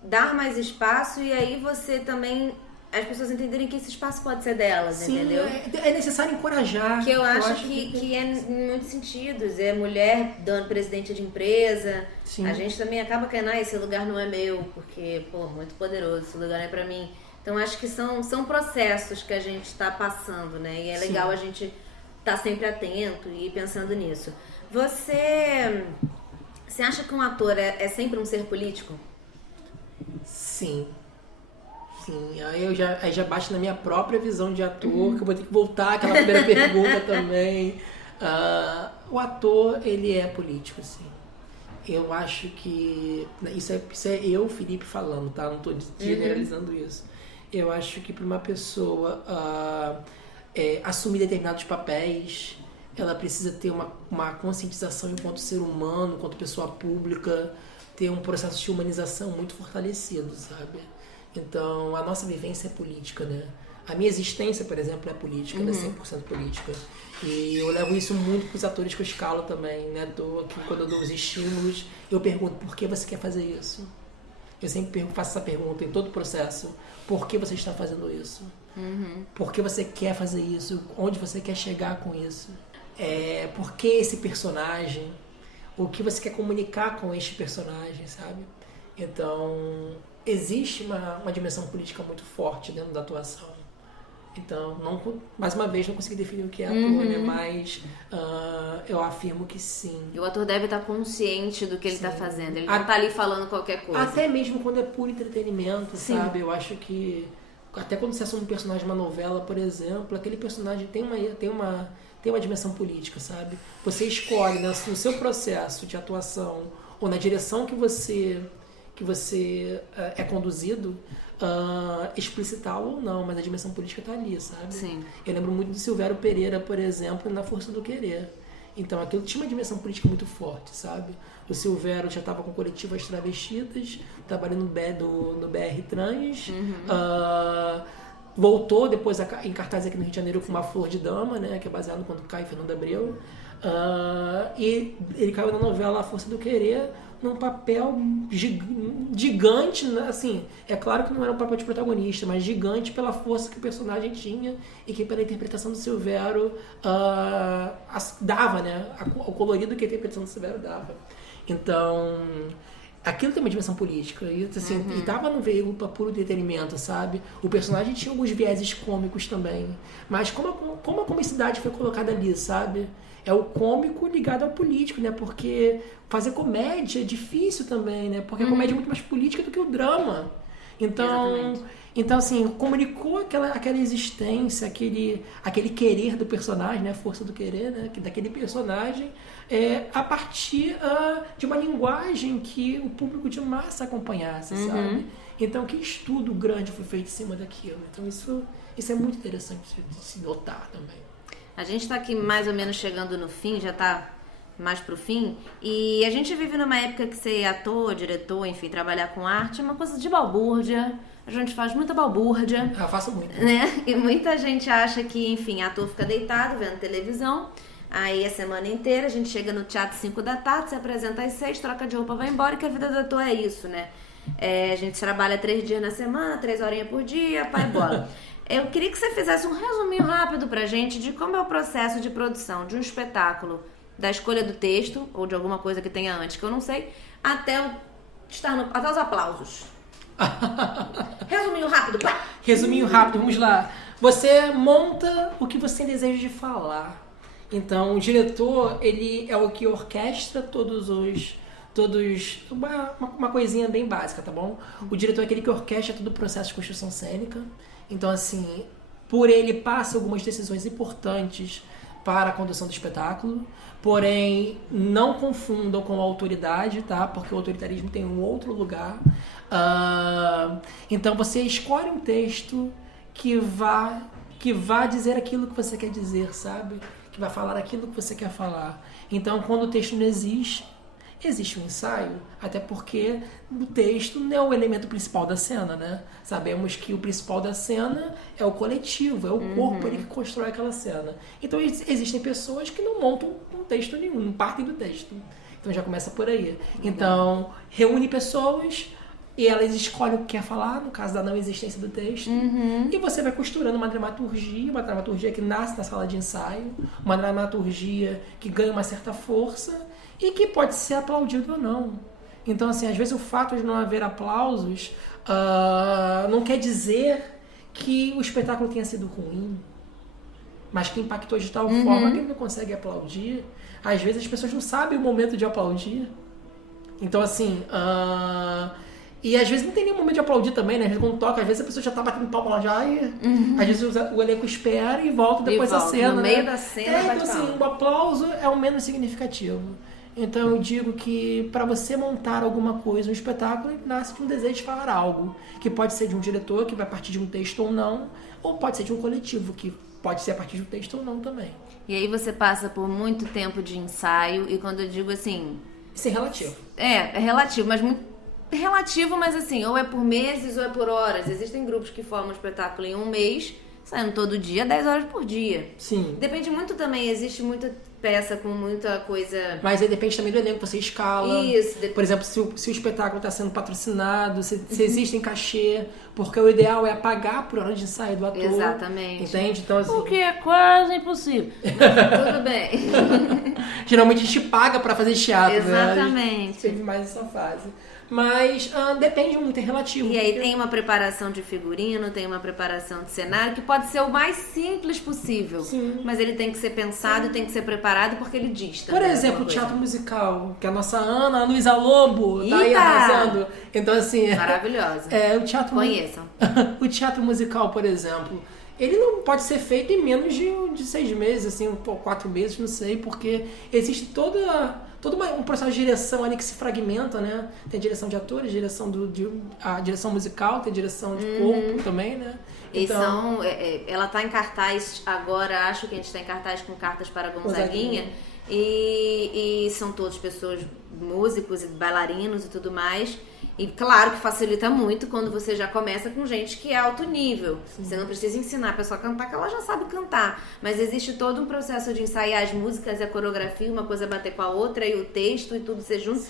dar mais espaço e aí você também. As pessoas entenderem que esse espaço pode ser delas, entendeu? É necessário encorajar. Que eu acho que é em muitos sentidos. É mulher dando presidente de empresa. Sim. A gente também acaba caindo, esse lugar não é meu, porque, muito poderoso, esse lugar não é pra mim. Então, acho que são processos que a gente está passando, né? E é legal a gente estar sempre atento e pensando nisso. Você acha que um ator é sempre um ser político? Sim. Aí já bate na minha própria visão de ator, que eu vou ter que voltar àquela primeira pergunta também. O ator, ele é político, assim. Eu acho que... Isso é eu, Felipe, falando, tá? Não estou generalizando isso. Eu acho que para uma pessoa assumir determinados papéis, ela precisa ter uma conscientização enquanto ser humano, enquanto pessoa pública, ter um processo de humanização muito fortalecido, sabe? Então, a nossa vivência é política, né? A minha existência, por exemplo, é política, ela é 100% política. E eu levo isso muito para os atores que eu escalo também, né? Aqui, quando eu dou os estímulos, eu pergunto, por que você quer fazer isso? Eu sempre faço essa pergunta em todo o processo. Por que você está fazendo isso? Por que você quer fazer isso? Onde você quer chegar com isso? Por que esse personagem? O que você quer comunicar com este personagem, sabe? Então, existe uma dimensão política muito forte dentro da atuação. Então, mais uma vez, não consegui definir o que é ator, né? Mas eu afirmo que sim. E o ator deve estar consciente do que ele está fazendo. Ele não está ali falando qualquer coisa. Até mesmo quando é puro entretenimento, sabe? Eu acho que... Até quando você assume um personagem de uma novela, por exemplo, aquele personagem tem uma dimensão política, sabe? Você escolhe, né, no seu processo de atuação ou na direção que você é conduzido, explicitá-lo ou não, mas a dimensão política está ali, sabe? Sim. Eu lembro muito do Silvério Pereira, por exemplo, na Força do Querer. Então aquilo tinha uma dimensão política muito forte, sabe? O Silvério já estava com coletivas travestidas, trabalhando no BR Trans, voltou depois em cartaz aqui no Rio de Janeiro com Uma Flor de Dama, né, que é baseado no quando cai Fernando Abreu. E ele caiu na novela A Força do Querer num papel gigante, né? Assim, é claro que não era um papel de protagonista, mas gigante pela força que o personagem tinha e que pela interpretação do Silvério dava, né? O colorido que a interpretação do Silvério dava. Então, aquilo tem uma dimensão política e, assim, e tava no veículo para puro entretenimento, sabe? O personagem tinha alguns vieses cômicos também, mas como a comicidade foi colocada ali, sabe? É o cômico ligado ao político, né? Porque fazer comédia é difícil também, né? Porque a comédia é muito mais política do que o drama. Então, assim, comunicou aquela existência, aquele querer do personagem, né? A força do querer, né? Daquele personagem, a partir de uma linguagem que o público de massa acompanhasse, sabe? Então, que estudo grande foi feito em cima daquilo. Então, isso é muito interessante de se notar também. A gente está aqui mais ou menos chegando no fim, já está mais pro fim, e a gente vive numa época que ser ator, diretor, enfim, trabalhar com arte é uma coisa de balbúrdia. A gente faz muita balbúrdia. Eu faço muito. Né? E muita gente acha que, enfim, ator fica deitado vendo televisão, aí a semana inteira a gente chega no teatro 5 da tarde, se apresenta às 6, troca de roupa, vai embora, e que a vida do ator é isso, né? A gente trabalha 3 dias na semana, 3 horinhas por dia, pai bola. Eu queria que você fizesse um resuminho rápido pra gente de como é o processo de produção de um espetáculo, da escolha do texto, ou de alguma coisa que tenha antes, que eu não sei, até os aplausos. Resuminho rápido, pá! Resuminho rápido, vamos lá. Você monta o que você tem desejo de falar. Então, o diretor, ele é o que orquestra uma coisinha bem básica, tá bom? O diretor é aquele que orquestra todo o processo de construção cênica. Então, assim, por ele passa algumas decisões importantes para a condução do espetáculo, porém, não confundam com a autoridade, tá? Porque o autoritarismo tem um outro lugar. Então, você escolhe um texto que vá dizer aquilo que você quer dizer, sabe? Que vai falar aquilo que você quer falar. Então, quando o texto não existe um ensaio, até porque o texto não é o elemento principal da cena, né? Sabemos que o principal da cena é o coletivo, é o corpo ali que constrói aquela cena. Então existem pessoas que não montam um texto nenhum, não partem do texto. Então já começa por aí. Então, reúne pessoas e elas escolhem o que quer falar, no caso da não existência do texto, e você vai costurando uma dramaturgia que nasce na sala de ensaio, uma dramaturgia que ganha uma certa força e que pode ser aplaudido ou não. Então, assim, às vezes o fato de não haver aplausos não quer dizer que o espetáculo tenha sido ruim, mas que impactou de tal forma que ele não consegue aplaudir. Às vezes as pessoas não sabem o momento de aplaudir. Então, assim, E às vezes não tem nenhum momento de aplaudir também, né? Às vezes quando toca, às vezes a pessoa já tá batendo palma lá já e às vezes o elenco espera e volta depois da cena. No né? meio da cena, então assim, o aplauso é o menos significativo. Então eu digo que para você montar alguma coisa, um espetáculo, nasce de um desejo de falar algo. Que pode ser de um diretor, que vai partir de um texto ou não, ou pode ser de um coletivo, que pode ser a partir de um texto ou não também. E aí você passa por muito tempo de ensaio, e quando eu digo assim... Isso é relativo. É relativo, mas muito relativo, mas assim, ou é por meses ou é por horas. Existem grupos que formam um espetáculo em um mês, saindo todo dia, 10 horas por dia. Sim. Depende muito também, existe muita peça com muita coisa... Mas aí depende também do elenco que você escala. Isso. Por exemplo, se o espetáculo está sendo patucinado, se existem cachê, porque o ideal é pagar por hora de ensaio do ator. Exatamente. Entende? Então, assim, O que é quase impossível. Mas tudo bem. geralmente a gente paga para fazer teatro, Exatamente. né? A gente teve mais essa fase. Mas depende muito, é relativo. E aí porque... tem uma preparação de figurino, tem uma preparação de cenário, que pode ser o mais simples possível. Sim. Mas ele tem que ser pensado, tem que ser preparado, porque ele diz também. Por exemplo, o teatro musical, que a nossa Ana Luísa Lobo tá aí Eita! arrasando. Então, assim... Maravilhosa. o teatro... Conheçam. O teatro musical, por exemplo, ele não pode ser feito em menos de 6 meses, assim, 4 meses, não sei, porque existe todo um processo de direção ali que se fragmenta, né? Tem a direção de atores, a direção musical, tem a direção de corpo também, né? Então, ela tá em cartaz agora, acho que a gente tá em cartaz com Cartas para Gonzaguinha. E são todas pessoas, músicos e bailarinos e tudo mais. E claro que facilita muito quando você já começa com gente que é alto nível. Sim. Você não precisa ensinar a pessoa a cantar, que ela já sabe cantar. Mas existe todo um processo de ensaiar as músicas e a coreografia, uma coisa bater com a outra e o texto e tudo ser junto.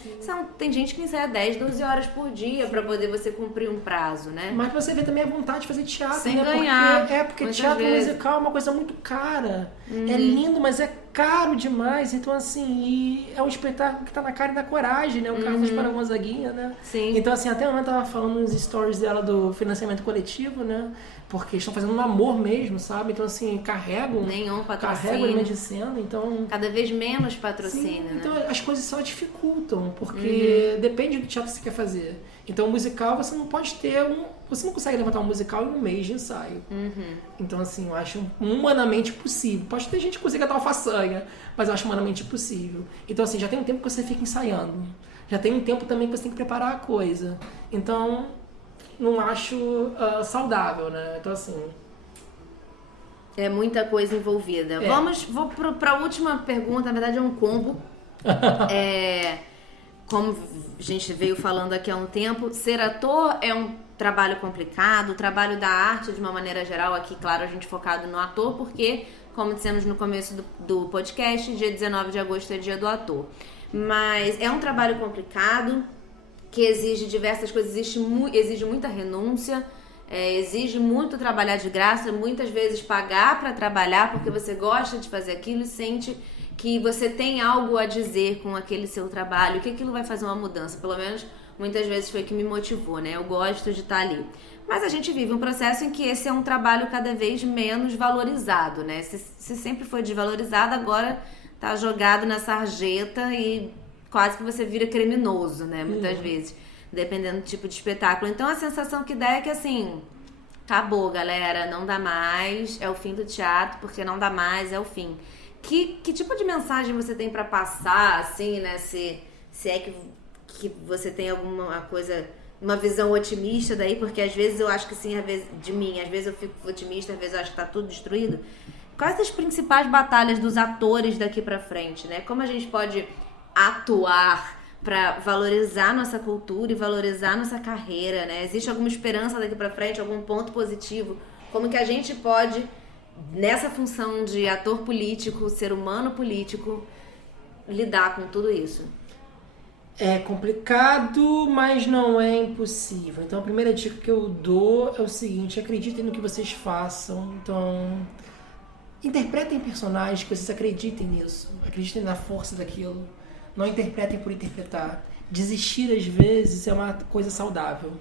Tem gente que ensaia 10, 12 horas por dia para poder você cumprir um prazo, né? Mas você vê também a vontade de fazer teatro, sem né? ganhar. Porque teatro musical é uma coisa muito cara. É lindo, mas é caro demais. Então, assim, é um espetáculo que tá na cara e na coragem, né? O Cartas para Gonzaguinha, né? Sim. Então, assim, até a Ana tava falando nos stories dela do financiamento coletivo, né? Porque estão fazendo um amor mesmo, sabe? Então, assim, carregam o elemento de cena, então... Cada vez menos patrocínio, né? Então, as coisas só dificultam, porque depende do teatro que você quer fazer. Então, o musical, você não pode ter Você não consegue levantar um musical em um mês de ensaio. Então, assim, eu acho humanamente possível. Pode ter gente que consiga dar uma façanha, mas eu acho humanamente possível. Então, assim, já tem um tempo que você fica ensaiando. Já tem um tempo também que você tem que preparar a coisa. Então, não acho saudável, né? Então, assim... É muita coisa envolvida. Vou para a última pergunta. Na verdade, é um combo. Como a gente veio falando aqui há um tempo, ser ator é um trabalho complicado. O trabalho da arte, de uma maneira geral, aqui, claro, a gente focado no ator, porque, como dissemos no começo do podcast, dia 19 de agosto é dia do ator. Mas é um trabalho complicado, que exige diversas coisas, exige muita renúncia, exige muito trabalhar de graça, muitas vezes pagar para trabalhar, porque você gosta de fazer aquilo e sente que você tem algo a dizer com aquele seu trabalho, que aquilo vai fazer uma mudança. Pelo menos, muitas vezes foi o que me motivou, né? Eu gosto de estar ali. Mas a gente vive um processo em que esse é um trabalho cada vez menos valorizado, né? Se sempre foi desvalorizado, agora tá jogado na sarjeta e quase que você vira criminoso, né? Muitas vezes, dependendo do tipo de espetáculo. Então, a sensação que dá é que, assim, acabou, galera, não dá mais, é o fim do teatro, porque não dá mais, é o fim. Que tipo de mensagem você tem pra passar, assim, né? Se é que você tem alguma coisa, uma visão otimista daí, porque às vezes eu acho que sim, às vezes eu fico otimista, às vezes eu acho que tá tudo destruído. Quais as principais batalhas dos atores daqui pra frente, né? Como a gente pode atuar pra valorizar nossa cultura e valorizar nossa carreira, né? Existe alguma esperança daqui pra frente, algum ponto positivo? Como que a gente pode, nessa função de ator político, ser humano político, lidar com tudo isso? É complicado, mas não é impossível. Então, a primeira dica que eu dou é o seguinte: acreditem no que vocês façam. Então, interpretem personagens que vocês acreditem nisso. Acreditem na força daquilo. Não interpretem por interpretar. Desistir, às vezes, é uma coisa saudável.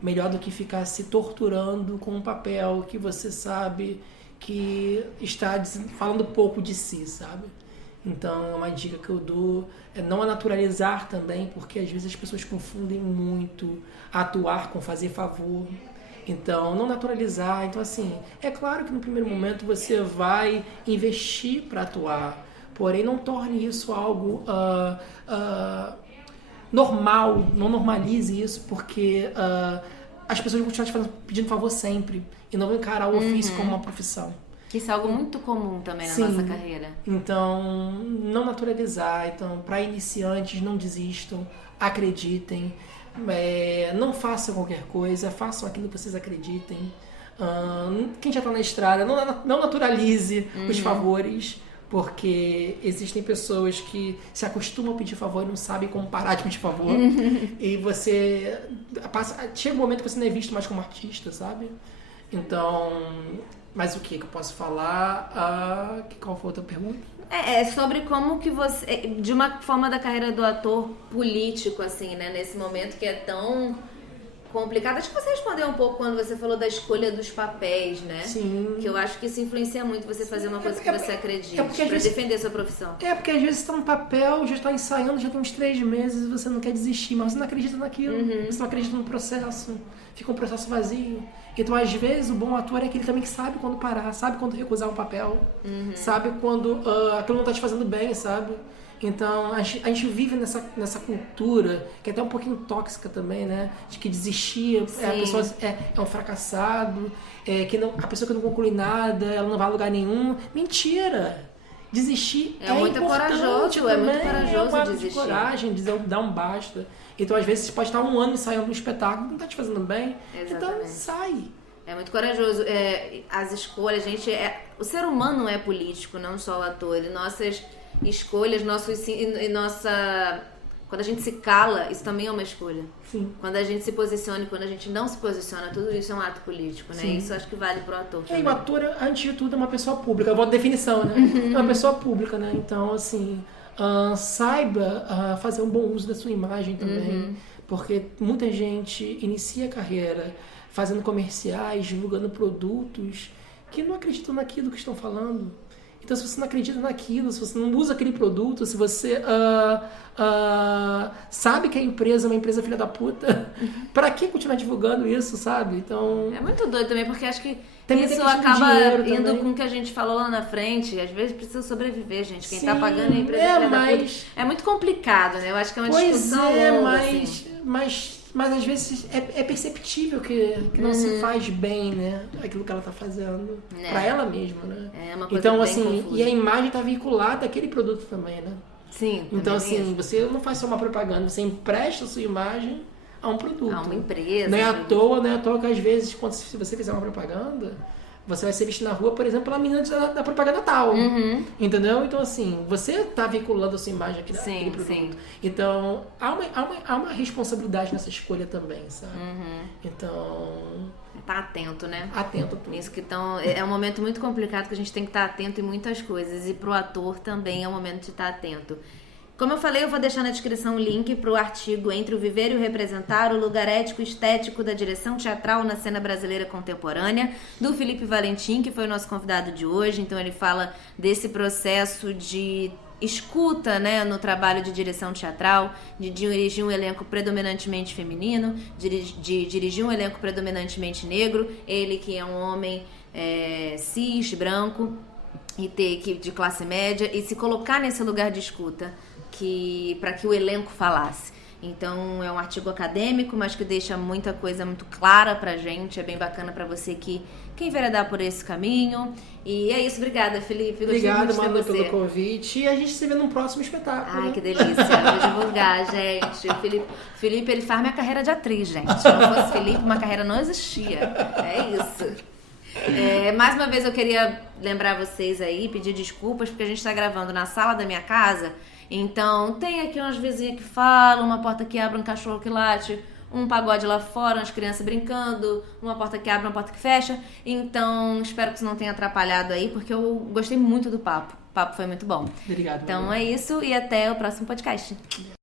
Melhor do que ficar se torturando com um papel que você sabe que está falando pouco de si, sabe? Então, uma dica que eu dou é não a naturalizar também, porque às vezes as pessoas confundem muito atuar com fazer favor. Então, não naturalizar. Então, assim, é claro que no primeiro momento você vai investir para atuar, porém não torne isso algo normal, não normalize isso, porque as pessoas vão continuar pedindo favor sempre e não vão encarar o ofício como uma profissão. Isso é algo muito comum também na Sim. nossa carreira. Então, não naturalizar. Então, para iniciantes, não desistam, acreditem, não façam qualquer coisa, façam aquilo que vocês acreditem. Quem já está na estrada, não naturalize os favores, porque existem pessoas que se acostumam a pedir favor e não sabem como parar de pedir favor. E você chega um momento que você não é visto mais como artista, sabe? Então, mas o que eu posso falar? Qual foi a outra pergunta? É sobre como que você, de uma forma da carreira do ator político, assim, né? Nesse momento que é tão complicado. Acho que você respondeu um pouco quando você falou da escolha dos papéis, né? Sim. Que eu acho que isso influencia muito você fazer uma coisa que você acredita, pra vezes, defender a sua profissão. Porque às vezes você tá no papel, já está ensaiando, já tem uns 3 meses e você não quer desistir, mas você não acredita naquilo, você não acredita no processo, fica um processo vazio. Então, às vezes, o bom ator é aquele também que sabe quando parar, sabe quando recusar um papel, sabe quando aquilo não tá te fazendo bem, sabe? Então, a gente vive nessa cultura, que é até um pouquinho tóxica também, né? De que desistir, a pessoa é um fracassado, a pessoa que não conclui nada, ela não vai a lugar nenhum. Mentira! Desistir é muito corajoso, também, é muito corajoso um ato desistir. de coragem, dar um basta. Então, às vezes, você pode estar um ano ensaiando um espetáculo, não tá te fazendo bem, então sai. É muito corajoso. As escolhas, o ser humano é político, não só o ator. E nossas escolhas, quando a gente se cala, isso também é uma escolha. Sim. Quando a gente se posiciona e quando a gente não se posiciona, tudo isso é um ato político, né? Sim. Isso acho que vale pro ator também. E o ator, antes de tudo, é uma pessoa pública. Eu vou à definição, né? É uma pessoa pública, né? Então, assim, saiba fazer um bom uso da sua imagem também. Porque muita gente inicia a carreira fazendo comerciais, divulgando produtos que não acreditam naquilo que estão falando. Então, se você não acredita naquilo, se você não usa aquele produto, se você sabe que a empresa é uma empresa filha da puta, pra que continuar divulgando isso, sabe? Então... É muito doido também, porque acho que também isso acaba indo também. com o que a gente falou lá na frente. Às vezes precisa sobreviver, gente. Quem Sim, tá pagando a empresa filha da puta. É muito complicado, né? Eu acho que é uma discussão longa, assim. Mas às vezes é perceptível que não se faz bem, né? Aquilo que ela tá fazendo. Pra ela mesma, né? É uma coisa então, bem assim, confusa. E a imagem tá vinculada àquele produto também, né? Sim. Então, assim, você não faz só uma propaganda, você empresta a sua imagem a um produto. A uma empresa. Não é à toa que às vezes, se você fizer uma propaganda, você vai ser visto na rua, por exemplo, pela menina da propaganda tal. Entendeu? Então, assim, você tá vinculando a sua imagem aqui naquele produto. Sim. Então, há uma responsabilidade nessa escolha também, sabe? Então... Tá atento, né? Atento a tudo. Isso que é um momento muito complicado que a gente tem que estar atento em muitas coisas. E pro ator também é um momento de estar atento. Como eu falei, eu vou deixar na descrição o link para o artigo Entre o Viver e o Representar, o lugar ético e estético da direção teatral na cena brasileira contemporânea, do Felipe Valentim, que foi o nosso convidado de hoje. Então ele fala desse processo de escuta, né, no trabalho de direção teatral, de dirigir um elenco predominantemente feminino, de dirigir um elenco predominantemente negro, ele que é um homem cis, branco, e de classe média, e se colocar nesse lugar de escuta para que o elenco falasse. Então é um artigo acadêmico, mas que deixa muita coisa muito clara pra gente. É bem bacana pra você que quem enveredar por esse caminho. E é isso, obrigada, Felipe. Obrigada, Manu, pelo convite. E a gente se vê num próximo espetáculo. Ai, que delícia. Vou divulgar, gente. O Felipe, ele faz minha carreira de atriz, gente. Se não fosse Felipe, uma carreira não existia. É isso. Mais uma vez eu queria lembrar vocês aí, pedir desculpas, porque a gente tá gravando na sala da minha casa. Então, tem aqui umas vizinhas que falam, uma porta que abre, um cachorro que late, um pagode lá fora, umas crianças brincando, uma porta que abre, uma porta que fecha. Então, espero que isso não tenha atrapalhado aí, porque eu gostei muito do papo. O papo foi muito bom. Obrigado. Então é isso e até o próximo podcast. Yeah.